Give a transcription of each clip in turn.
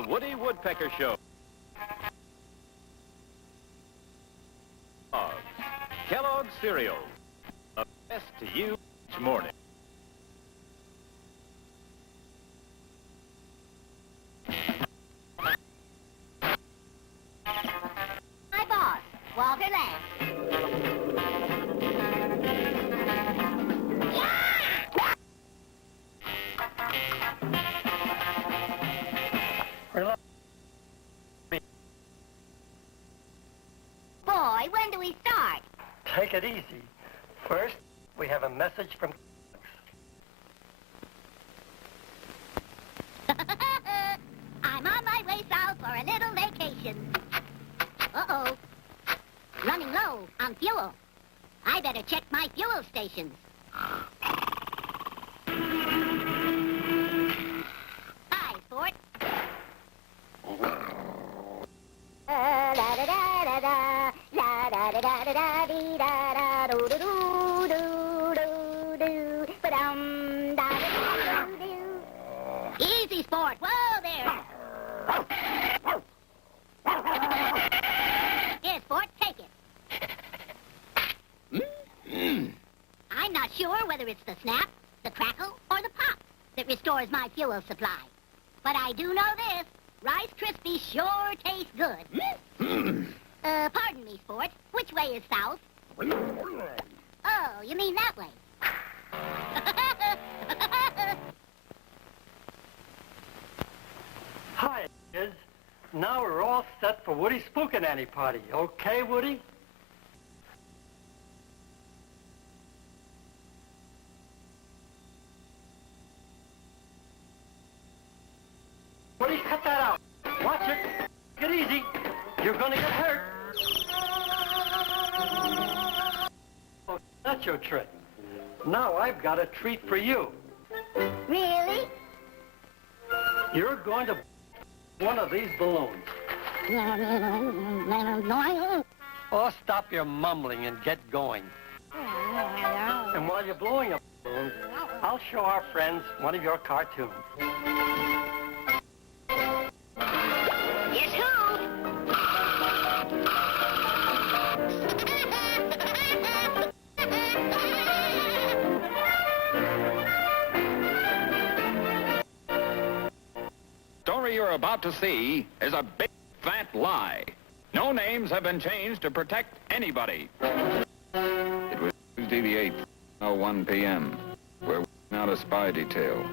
The Woody Woodpecker Show. Kellogg's cereal. The best to you each morning. My boss, Walter Lamb. Boy, when do we start? Take it easy. First, we have a message from... I'm on my way south for a little vacation. Uh-oh. Running low on fuel. I better check my fuel stations. Bye, sport. Easy, sport. Whoa there. Here, sport, take it. I'm not sure whether it's the snap, the crackle, or the pop that restores my fuel supply. But I do know this. Rice Krispies sure taste good. Pardon me, sport. Which way is south? Oh, you mean that way. Hi, kids. Now we're all set for Woody's Spookananny party. Okay, Woody? Woody, cut that out. Watch it. Get easy. You're gonna get hurt. Oh, that's your trick. Now I've got a treat for you. Really? You're going to one of these balloons. Oh, stop your mumbling and get going. And while you're blowing a balloon, I'll show our friends one of your cartoons. Guess who? The story you're about to see is a big fat lie. No names have been changed to protect anybody. It was Tuesday the 8th, 1 p.m. We're working out a spy detail.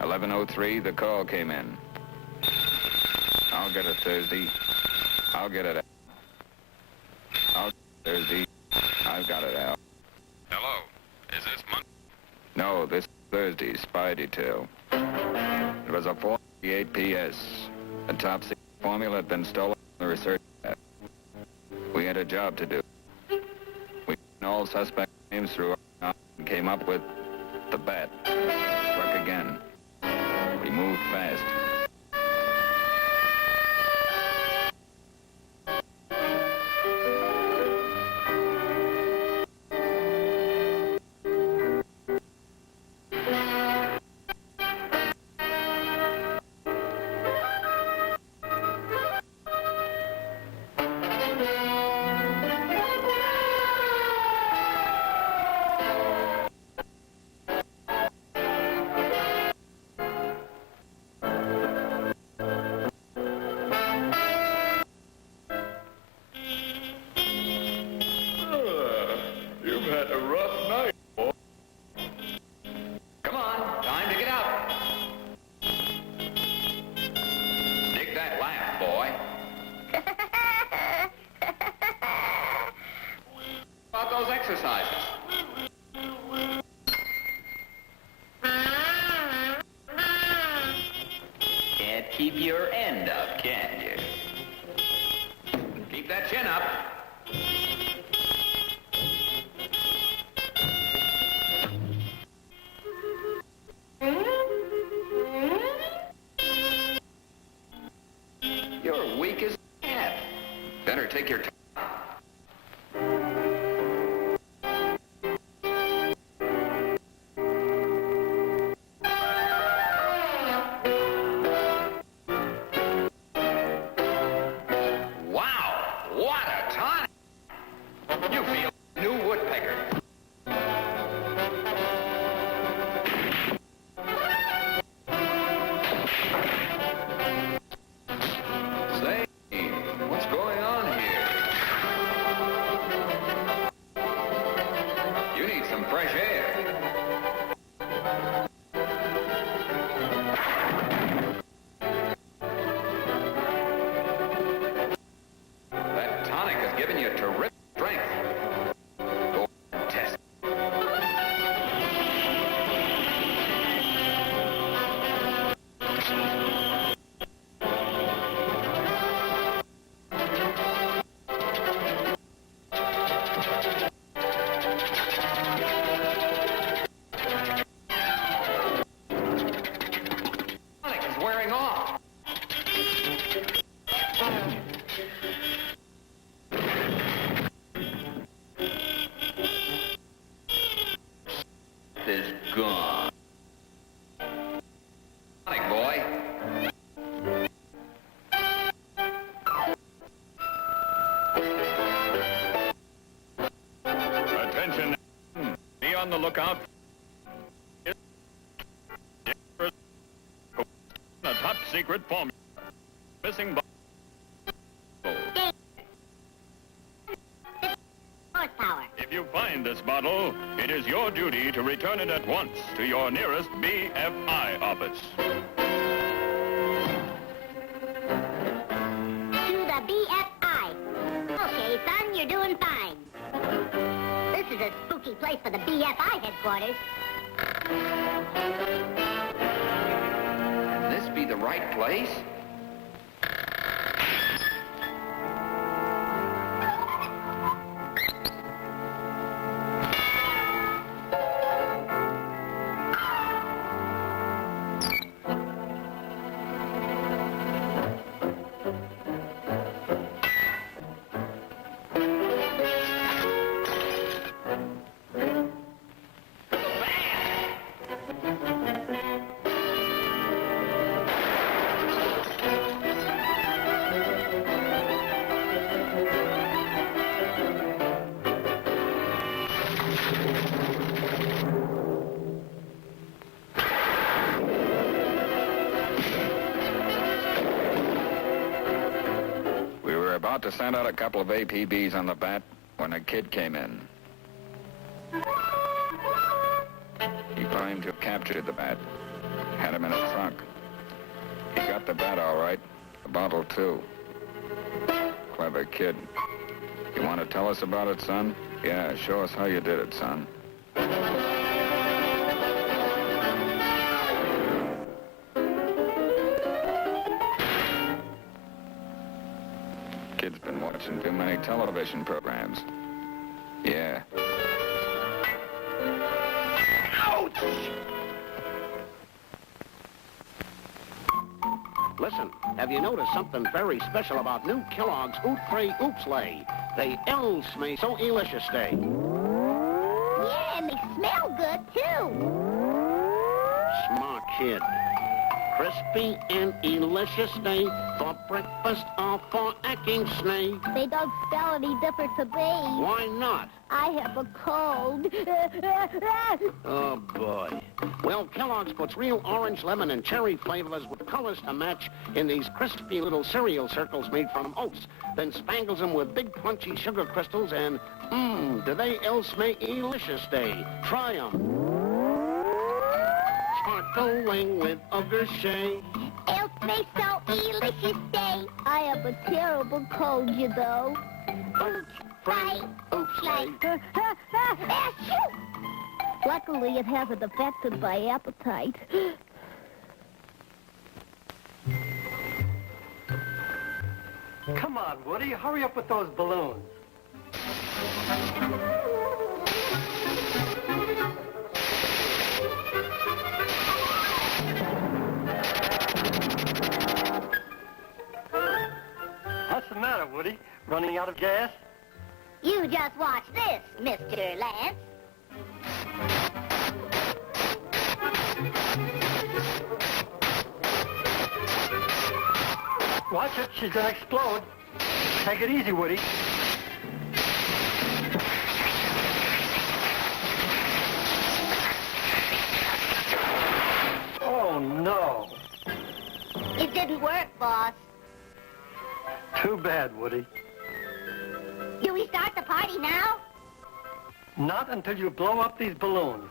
11:03, the call came in. I'll get it Thursday. I'll get it out. I'll get it Thursday. I've got it out. Hello, is this Monday? No, this Thursday, spy detail. It was a 4:38 PS. A top secret formula had been stolen from the research lab. We had a job to do. We ran all suspect names through and came up with the bat. Struck again. We moved fast. You've had a rough night, boy. Come on, time to get out. Dig that laugh, boy. About those exercises. Can't keep your end up, can you? Keep that chin up. You're weak as a cat. Better take your time. tonic! You feel new Woodpecker. Say, what's going on here? You need some fresh air. That tonic has given you terrific strength. Go and test. Tonic is wearing off. Is gone. Tonic, boy. Attention. Be on the lookout. A top secret formula. Missing Horsepower. If you find this bottle, it is your duty to return it at once to your nearest BFI office. To the BFI. Okay, son, you're doing fine. This is a spooky place for the BFI headquarters. This be the right place? We were about to send out a couple of APBs on the bat when a kid came in. He claimed to have captured the bat. Had him in a trunk. He got the bat all right. The bottle, too. Clever kid. You want to tell us about it, son? Yeah, show us how you did it, son. Kid's been watching too many television programs. Yeah. Listen, have you noticed something very special about new Kellogg's Oot Free Oops Lay? They L's me so delicious day. Yeah, and they smell good, too. Smart kid. Crispy and delicious day for breakfast or for acting snake. They don't spell any different to me. Why not? I have a cold. Oh, boy. Well, Kellogg's puts real orange, lemon, and cherry flavors with colors to match in these crispy little cereal circles made from oats, then spangles them with big crunchy sugar crystals, and, do they else make delicious day? Try 'em. Sparkling with ogre shea. Else may so delicious day. I have a terrible cold, you know. Oops, free, oops, lay. Shoot! Luckily, it hasn't affected my appetite. Come on, Woody, hurry up with those balloons. What's the matter, Woody? Running out of gas? You just watch this, Mr. Lance. Watch it, she's gonna explode. Take it easy, Woody. no. It didn't work, boss. Too bad, Woody. Do we start the party now? Not until you blow up these balloons.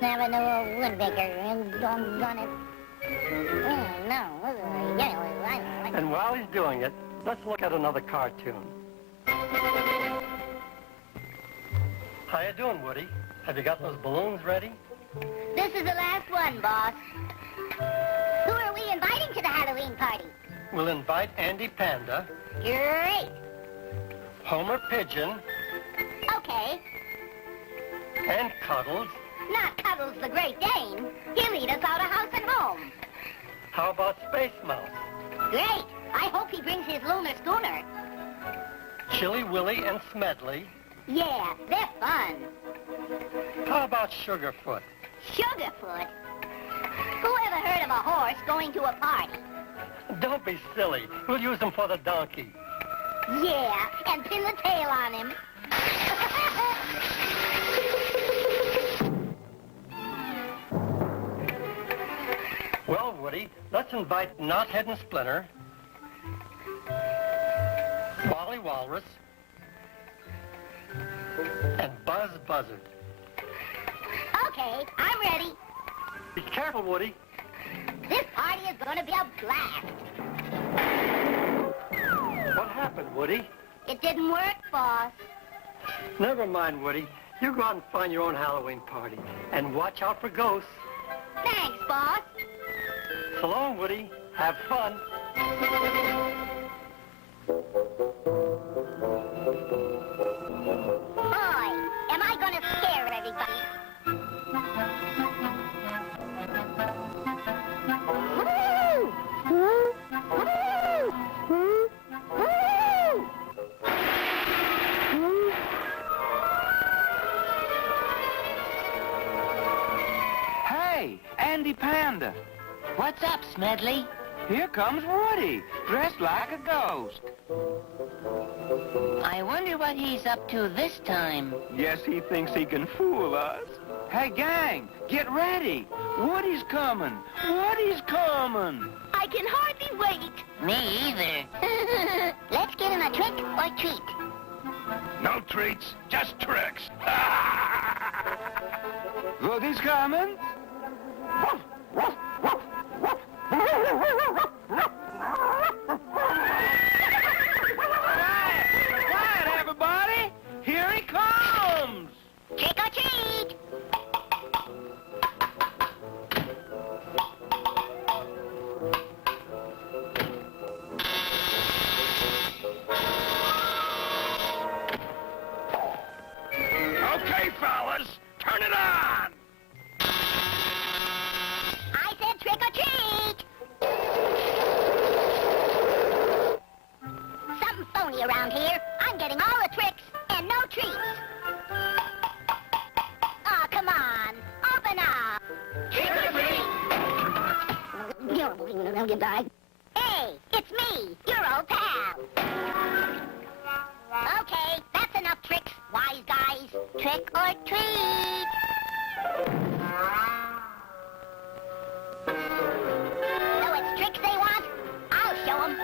Never knew a woodpecker and doggone it. Oh, no. And while he's doing it, let's look at another cartoon. How you doing, Woody? Have you got those balloons ready? This is the last one, boss. Who are we inviting to the Halloween party? We'll invite Andy Panda, Great. Homer Pigeon, Okay. and Cuddles. Not Cuddles the Great Dane. He'll eat us out of house and home. How about Space Mouse, Great. I hope he brings his lunar schooner. Chilly Willy and Smedley? Yeah, they're fun. How about Sugarfoot? Sugarfoot? Who ever heard of a horse going to a party? Don't be silly. We'll use him for the donkey. Yeah, and pin the tail on him. Well, Woody, let's invite Knothead and Splinter, Wally Walrus, and Buzz Buzzard. Okay, I'm ready. Be careful, Woody. This party is going to be a blast. What happened, Woody? It didn't work, boss. Never mind, Woody. You go out and find your own Halloween party. And watch out for ghosts. Thanks, boss. So long, Woody. Have fun. Boy, am I going to scare everybody. Woo! Woo! Woo! Woo! Woo! Hey, Andy Panda. What's up, Smedley? Here comes Woody, dressed like a ghost. I wonder what he's up to this time. Yes, he thinks he can fool us. Hey, gang, get ready. Woody's coming. Woody's coming. I can hardly wait. Me either. Let's give him a trick or treat. No treats, just tricks. Woody's coming. Quiet, everybody. Here he comes. Trick or treat. Okay, fellas, turn it on. I said trick or treat. Something phony around here. I'm getting all the tricks and no treats. Aw, come on. Open up. Trick or treat. Hey, it's me, your old pal. Okay, that's enough tricks, wise guys. Trick or treat. So it's tricks they want? I'll show them.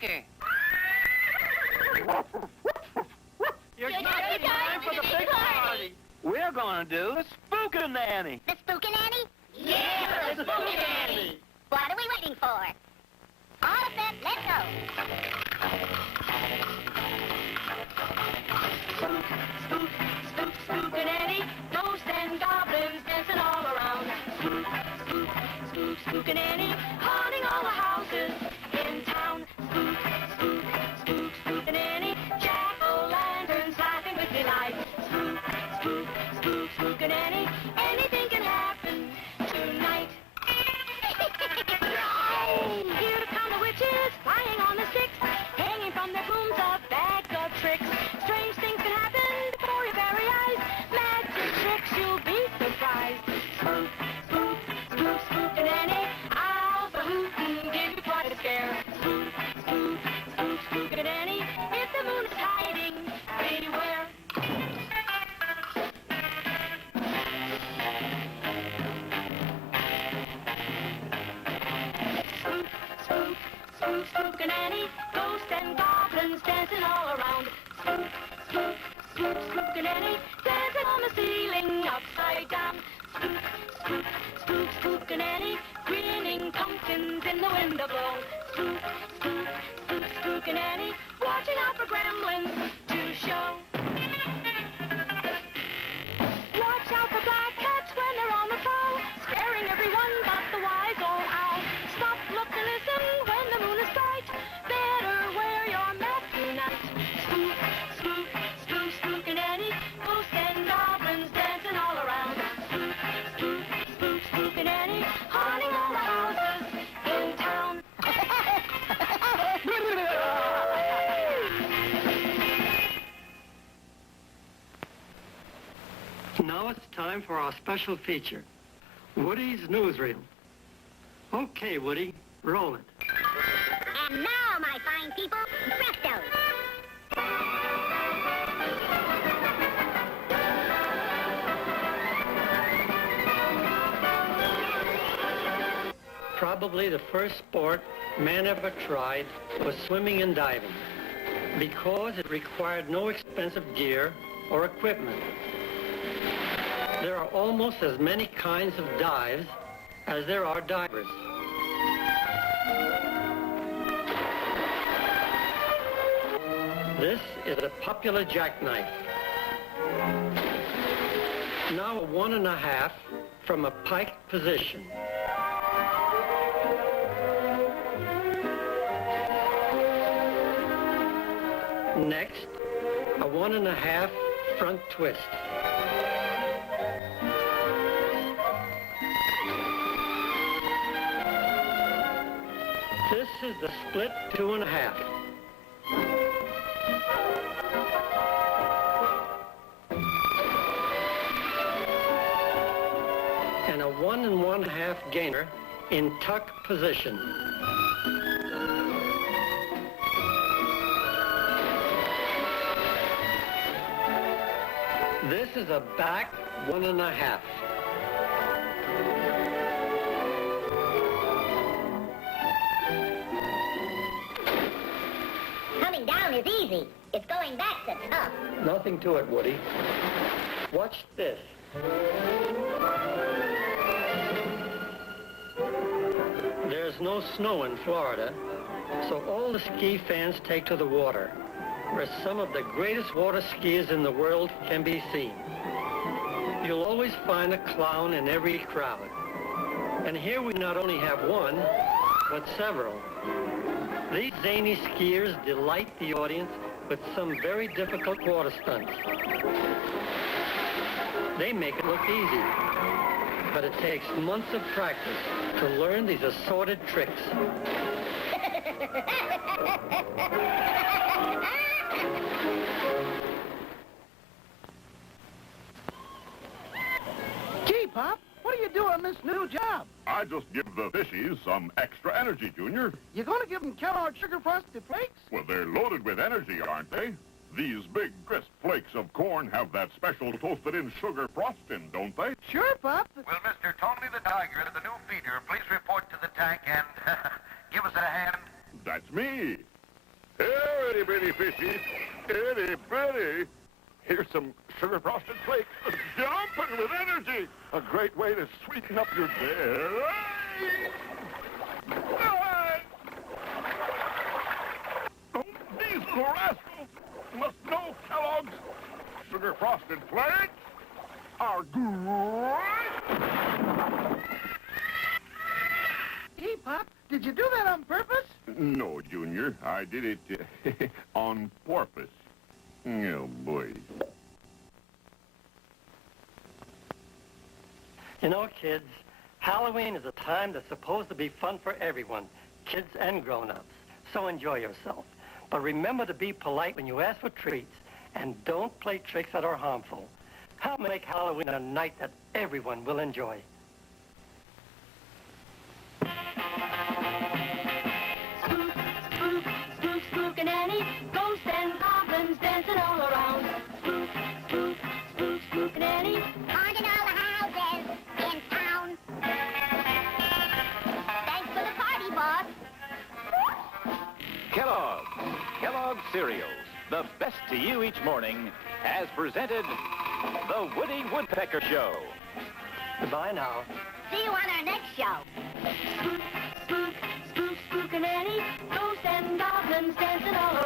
Woodpecker. You're just in time for the big party. We're going to do the Spookananny. The Spookananny? Yeah, the Spookananny. What are we waiting for? All set, let's go. Spookananny, ghosts and goblins dancing all around. Spookananny, haunting all the houses in town. Spookananny, jack-o'-lanterns laughing with delight. Spookananny, anything can happen tonight. Here come the witches, flying on the sticks, hanging from their brooms a bag of tricks. Strange things can happen before your very eyes. Magic tricks, you'll be surprised. Spookananny, I'll hoot and give you quite a scare. Spookananny, if the moon is hiding, beware. Spookananny, ghosts and goblins dancing all around. Spookananny, dancing on the ceiling upside down. Spookananny, grinning pumpkins in the window blow. Spookananny, watching out for gremlins to show. Watch out for black cats when they're on the prowl, scaring everyone but the wise old owl. Stop, look, and listen when the moon is bright. Better wear your mask tonight. Spookananny, ghosts and goblins dancing all around. Spookananny, haunting all the houses in town. Now it's time for our special feature, Woody's Newsreel. Okay, Woody, roll it. And now, my fine people, presto. Probably the first sport man ever tried was swimming and diving, because it required no expensive gear or equipment. There are almost as many kinds of dives as there are divers. This is a popular jackknife. Now a 1.5 from a pike position. Next, a 1.5 front twist. This is the split 2.5. And a 1 1/2 gainer in tuck position. This is a back 1.5. Coming down is easy. It's going back that's tough. Nothing to it, Woody. Watch this. There's no snow in Florida, so all the ski fans take to the water, where some of the greatest water skiers in the world can be seen. You'll always find a clown in every crowd. And here we not only have one, but several. These zany skiers delight the audience with some very difficult water stunts. They make it look easy, but it takes months of practice to learn these assorted tricks. Gee, Pop, what are you doing on this new job? I just give the fishies some extra energy, Junior. You gonna give them Kellogg's Sugar Frosted Flakes? Well, they're loaded with energy, aren't they? These big, crisp flakes of corn have that special toasted-in sugar frosting, don't they? Sure, Pop. Will Mr. Tony the Tiger, the new feeder, please report to the tank and give us a hand? That's me. Here, itty bitty fishies. Itty bitty. Here's some sugar frosted flakes. Jumping with energy. A great way to sweeten up your day. Oh, these little rascals must know Kellogg's sugar frosted flakes are great. Hey, Pop, did you do that on purpose? No, Junior. I did it on purpose. Oh, boy. You know, kids, Halloween is a time that's supposed to be fun for everyone, kids and grown-ups. So enjoy yourself. But remember to be polite when you ask for treats, and don't play tricks that are harmful. Help make Halloween a night that everyone will enjoy. Spook, spook, spook, spook and Annie, ghosts and goblins dancing all around. Spook, spook, spook, spook and Annie, Haunting all the houses in town. Thanks for the party, boss. Kellogg's cereals, the best to you each morning, has presented the Woody Woodpecker Show. Goodbye now. See you on our next show. spook, spook, spook, spook and Annie, ghosts and goblins dancing all around.